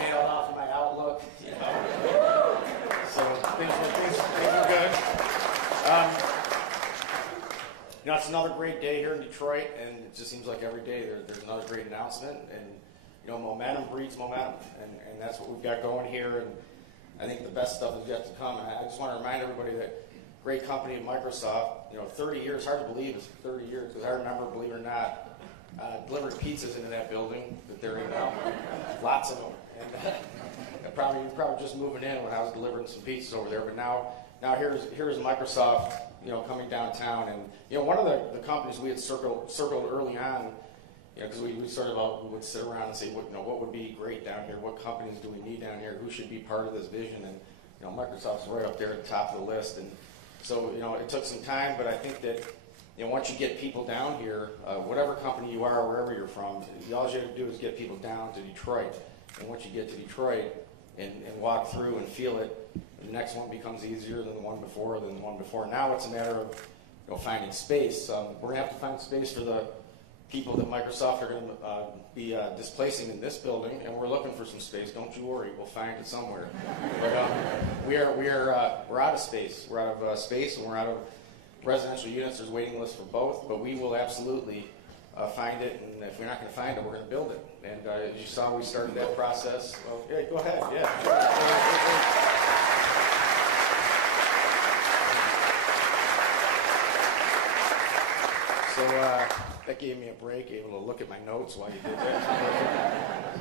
Emailed off my Outlook, you know. So things were good. You know, it's another great day here in Detroit, and it just seems like every day there's another great announcement. And you know, momentum breeds momentum, and that's what we've got going here. And I think the best stuff is yet to come. And I just want to remind everybody that great company Microsoft, you know, 30 years, hard to believe it's 30 years, because I remember, believe it or not, delivering pizzas into that building that they're in now. Lots of them. And you're probably just moving in when I was delivering some pizzas over there. But now here's Microsoft, you know, coming downtown. And you know, one of the companies we had circled early on, you know, because we sort of would sit around and say, what would be great down here? What companies do we need down here? Who should be part of this vision? And you know, Microsoft's right up there at the top of the list. And so, you know, it took some time, but I think that, you know, once you get people down here, whatever company you are, wherever you're from, all you have to do is get people down to Detroit. And once you get to Detroit and walk through and feel it, the next one becomes easier than the one before. Now it's a matter of, you know, finding space. We're going to have to find space for the people that Microsoft are going to be displacing in this building, and we're looking for some space. Don't you worry, we'll find it somewhere. But we're out of space. We're out of space, and we're out of residential units. There's waiting lists for both, but we will absolutely find it. And if we're not going to find it, we're going to build it. And as you saw, we started that process. Well, yeah, go ahead. Yeah. So that gave me a break, able to look at my notes while you did that.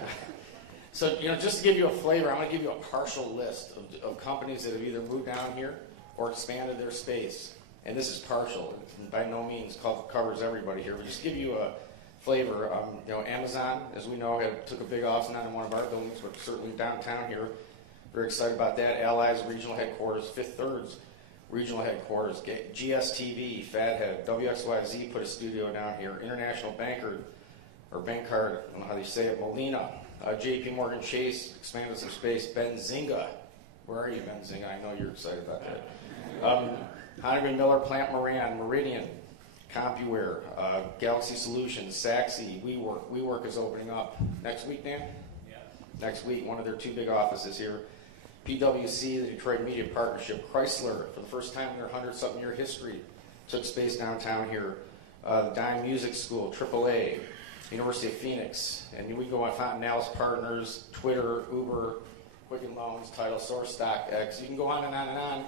So, you know, just to give you a flavor, I'm going to give you a partial list of companies that have either moved down here or expanded their space. And this is partial. It by no means covers everybody here. But just to give you a flavor, you know, Amazon, as we know, took a big office, not in one of our buildings, but certainly downtown here. Very excited about that. Allies Regional Headquarters, Fifth Third's Regional Headquarters, GSTV, Fathead, WXYZ put a studio down here, International Bankcard, I don't know how they say it, Molina, JP Morgan Chase expanded some space, Benzinga, where are you, Benzinga? I know you're excited about that. Honeyman Miller, Plant Moran, Meridian, CompuWare, Galaxy Solutions, Saxy, WeWork is opening up next week, Dan? Yeah. Next week, one of their two big offices here. PwC, the Detroit Media Partnership, Chrysler, for the first time in their 100-something year history, took space downtown here. The Dime Music School, AAA, University of Phoenix, and we go on Fontanelles Partners, Twitter, Uber, Quicken Loans, Title Source, StockX. You can go on and on and on.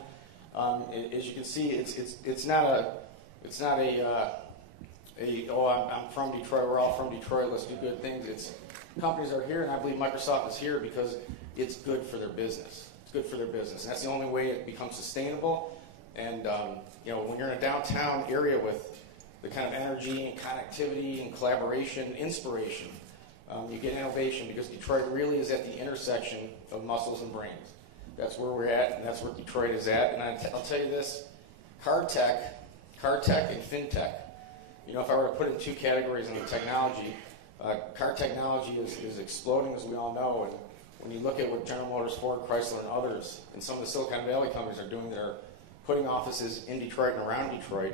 As you can see, it's not a I'm from Detroit. We're all from Detroit. Let's do good things. It's companies are here, and I believe Microsoft is here because it's good for their business. It's good for their business. And that's the only way it becomes sustainable. And you know, when you're in a downtown area with the kind of energy and connectivity and collaboration, inspiration, you get innovation because Detroit really is at the intersection of muscles and brains. That's where we're at, and that's where Detroit is at. And I'll tell you this, car tech and fintech. You know, if I were to put it in two categories in the technology, car technology is exploding, as we all know. And when you look at what General Motors, Ford, Chrysler, and others, and some of the Silicon Valley companies are doing, they're putting offices in Detroit and around Detroit,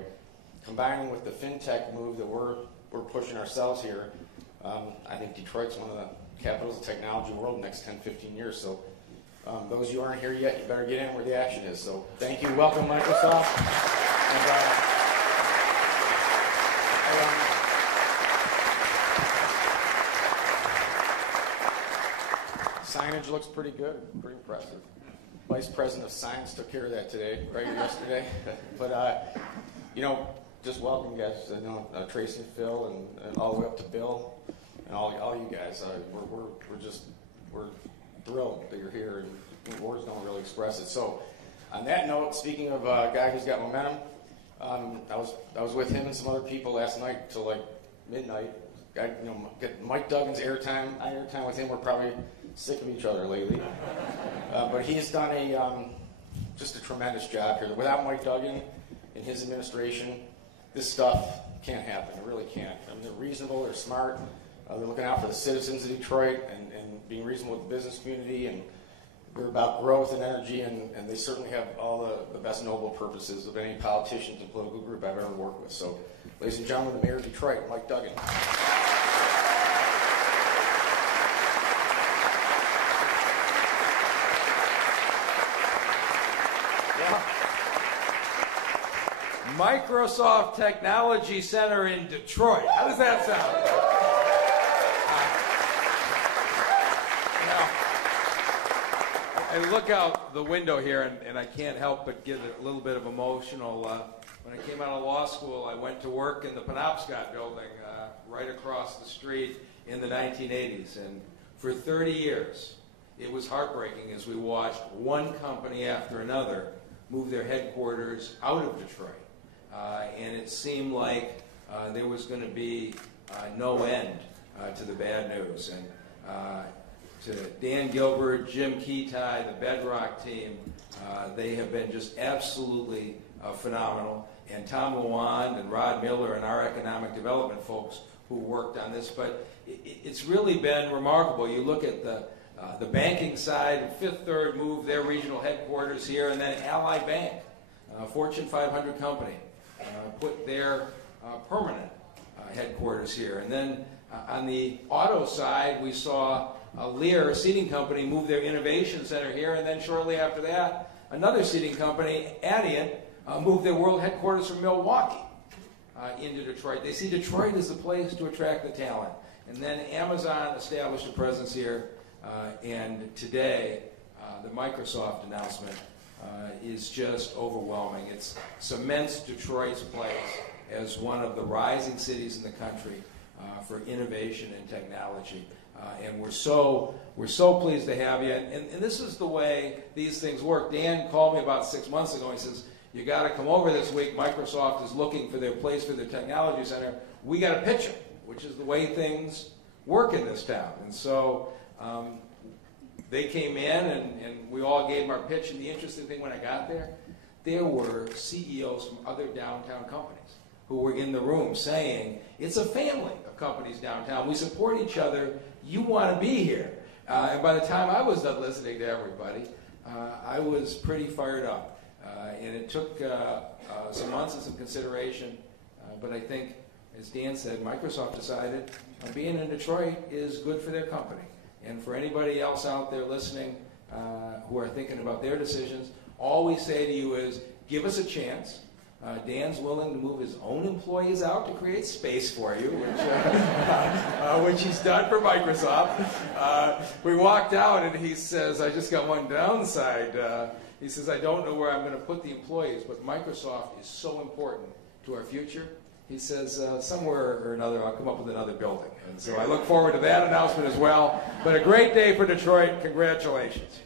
combining with the fintech move that we're pushing ourselves here. I think Detroit's one of the capitals of the technology world in the next 10, 15 years. So those of you who aren't here yet, you better get in where the action is. So thank you. Welcome, Microsoft. And, signage looks pretty good, pretty impressive. Vice President of Science took care of that today, right, yesterday. But, you know, just welcome, guys. You know, Tracy and Phil and all the way up to Bill and all you guys. We're thrilled that you're here, and words don't really express it. So, on that note, speaking of a guy who's got momentum, I was with him and some other people last night till like midnight. Get Mike Duggan's airtime with him. We're probably sick of each other lately, but he's done just a tremendous job here. Without Mike Duggan and his administration, this stuff can't happen. It really can't. I mean, they're reasonable. They're smart. They're looking out for the citizens of Detroit and being reasonable with the business community, and they're about growth and energy, and they certainly have all the best noble purposes of any politicians and political group I've ever worked with. So, ladies and gentlemen, the Mayor of Detroit, Mike Duggan. Microsoft Technology Center in Detroit. How does that sound? I look out the window here, and I can't help but get a little bit of emotional. When I came out of law school, I went to work in the Penobscot building right across the street in the 1980s. And for 30 years, it was heartbreaking as we watched one company after another move their headquarters out of Detroit. And it seemed like there was going to be no end to the bad news. And to Dan Gilbert, Jim Keytie, the Bedrock team, they have been just absolutely phenomenal. And Tom Lawand and Rod Miller and our economic development folks who worked on this. But it's really been remarkable. You look at the banking side, Fifth Third moved their regional headquarters here, and then Ally Bank, a Fortune 500 company, put their permanent headquarters here. And then on the auto side, we saw Lear, a seating company, move their innovation center here, and then shortly after that, another seating company, Adient, moved their world headquarters from Milwaukee into Detroit. They see Detroit as the place to attract the talent. And then Amazon established a presence here, and today, the Microsoft announcement is just overwhelming. It cements Detroit's place as one of the rising cities in the country for innovation and technology. And we're so pleased to have you. And this is the way these things work. Dan called me about 6 months ago. He says, you got to come over this week. Microsoft is looking for their place for their technology center. We got to pitch it, which is the way things work in this town. And so they came in, and we all gave them our pitch. And the interesting thing when I got there were CEOs from other downtown companies who were in the room saying, it's a family of companies downtown. We support each other. You want to be here. And by the time I was done listening to everybody, I was pretty fired up. And it took some months and some consideration. But I think, as Dan said, Microsoft decided being in Detroit is good for their company. And for anybody else out there listening who are thinking about their decisions, all we say to you is, give us a chance. Dan's willing to move his own employees out to create space for you, which he's done for Microsoft. We walked out, and he says, I just got one downside. He says, I don't know where I'm going to put the employees, but Microsoft is so important to our future. He says, somewhere or another, I'll come up with another building. And so I look forward to that announcement as well. But a great day for Detroit. Congratulations.